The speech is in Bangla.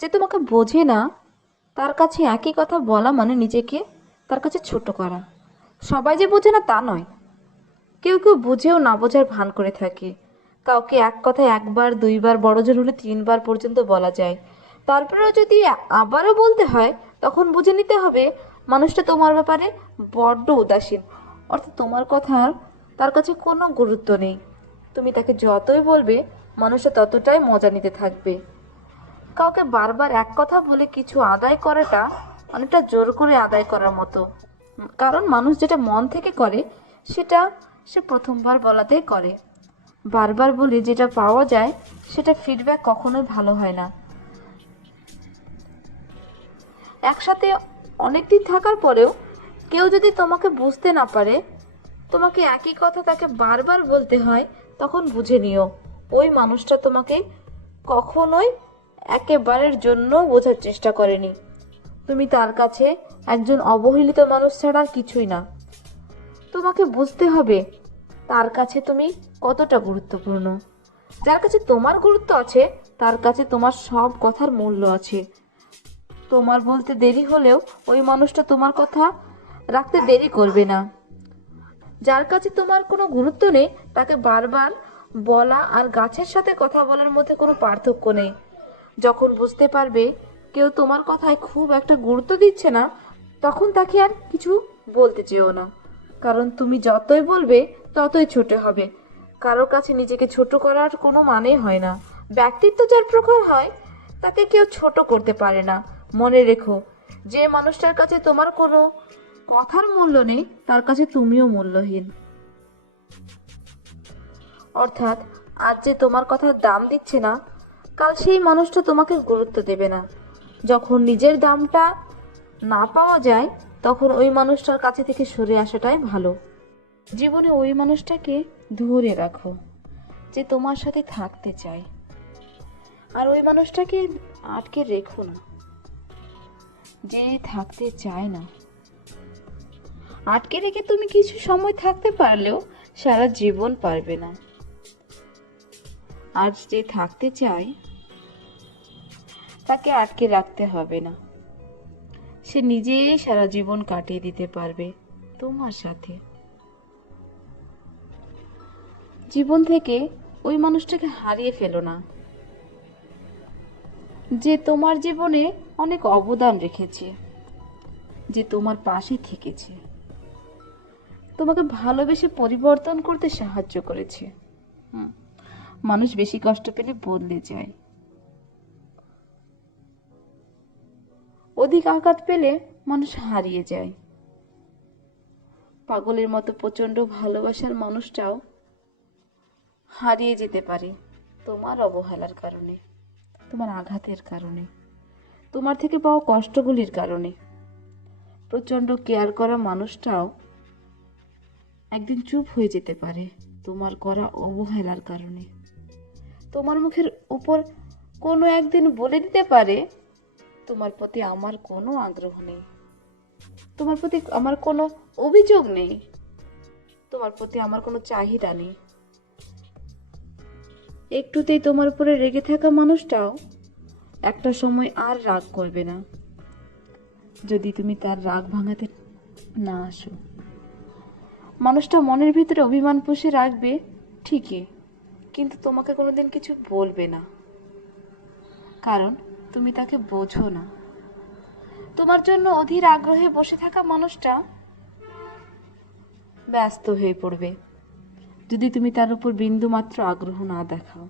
যে তোমাকে বোঝে না তার কাছে একই কথা বলা মানে নিজেকে তার কাছে ছোট করা। সবাই যে বোঝে না তা নয়, কেউ কেউ বুঝেও না বোঝার ভান করে থাকে। কাউকে এক কথায় একবার দুইবার বড়জোর হলে তিনবার পর্যন্ত বলা যায়, তারপরেও যদি আবারও বলতে হয় তখন বুঝে নিতে হবে মানুষটা তোমার ব্যাপারে বড্ড উদাসীন, অর্থাৎ তোমার কথার তার কাছে কোনো গুরুত্ব নেই। তুমি তাকে যতই বলবে মানুষটা ততটাই মজা নিতে থাকবে। কাউকে বারবার এক কথা বলে কিছু আদায় করাটা অনেকটা জোর করে আদায় করার মতো। কারণ মানুষ যেটা মন থেকে করে সেটা সে প্রথমবার বলাতেই করে। বারবার বলে যেটা পাওয়া যায় সেটা ফিডব্যাক কখনোই ভালো হয় না। একসাথে অনেক দিন থাকার পরেও কেউ যদি তোমাকে বুঝতে না পারে, তোমাকে একই কথা তাকে বারবার বলতে হয়, তখন বুঝে নিও ওই মানুষটা তোমাকে কখনোই একেবারের জন্য বোঝার চেষ্টা করেনি। তুমি তার কাছে একজন অবহেলিত মানুষ ছাড়া আর কিছুই না। তোমাকে বুঝতে হবে তার কাছে তুমি কতটা গুরুত্বপূর্ণ। যার কাছে তোমার গুরুত্ব আছে তার কাছে তোমার সব কথার মূল্য আছে। তোমার বলতে দেরি হলেও ওই মানুষটা তোমার কথা রাখতে দেরি করবে না। যার কাছে তোমার কোনো গুরুত্ব নেই তাকে বারবার বলা আর গাছের সাথে কথা বলার মধ্যে কোনো পার্থক্য নেই। যখন বুঝতে পারবে কেউ তোমার কথায় খুব একটা গুরুত্ব দিচ্ছে না, তখন তাকে আর কিছু বলতে চেও না। কারণ তুমি যতই বলবে ততই ছোট হবে। কারোর কাছে নিজেকে ছোট করার কোনো মানে হয় না। ব্যক্তিত্ব যার প্রখর হয় তাকে কেউ ছোট করতে পারে না। মনে রেখো, যে মানুষটার কাছে তোমার কোনো কথার মূল্য নেই তার কাছে তুমিও মূল্যহীন। অর্থাৎ আজ যে তোমার কথার দাম দিচ্ছে না, কাল সেই মানুষটা তোমাকে গুরুত্ব দেবে না। যখন নিজের দামটা না পাওয়া যায় তখন ওই মানুষটার কাছে থেকে সরে আসাটাই ভালো। জীবনে ওই মানুষটাকে ধরে রাখো যে তোমার সাথে থাকতে চায়, আর ওই মানুষটাকে আটকে রেখো না যে থাকতে চায় না। আটকে রেখে তুমি কিছু সময় থাকতে পারলেও সারা জীবন পারবে না। আর যে থাকতে চায় তাকে আটকে রাখতে হবে না। সে নিজেই সারা জীবন কাটিয়ে দিতে পারবে তোমার সাথে। জীবন থেকে ওই মানুষটাকে হারিয়ে ফেলো না যে তোমার জীবনে অনেক অবদান রেখেছে, যে তোমার পাশে থেকেছে, তোমাকে ভালোবেসে পরিবর্তন করতে সাহায্য করেছে। মানুষ বেশি কষ্ট পেলে বদলে যায়, অধিক আঘাত পেলে মানুষ হারিয়ে যায়। পাগলের মতো প্রচন্ড ভালোবাসার মানুষটাও হারিয়ে যেতে পারে তোমার অবহেলার কারণে, তোমার আঘাতের কারণে, তোমার থেকে পাওয়া কষ্টগুলির কারণে। প্রচন্ড কেয়ার করা মানুষটাও একদিন চুপ হয়ে যেতে পারে তোমার করা অবহেলার কারণে। তোমার মুখের উপর কোনো একদিন বলে দিতে পারে তোমার প্রতি আমার কোনো আগ্রহ নেই, তোমার প্রতি আমার কোনো অভিযোগ নেই, তোমার প্রতি আমার কোনো চাহিদা নেই। একটুতেই তোমার উপরে রেগে থাকা মানুষটাও একটা সময় আর রাগ করবে না যদি তুমি তার রাগ ভাঙাতে না আসো। মানুষটা মনের ভিতরে অভিমান পুষে রাখবে ঠিকই, কিন্তু তোমাকে কোনোদিন কিছু বলবে না, কারণ তুমি তাকে বোঝো না। তোমার জন্য অধীর আগ্রহে বসে থাকা মানুষটা ব্যস্ত হয়ে পড়বে যদি তুমি তার উপর বিন্দুমাত্র আগ্রহ না দেখাও।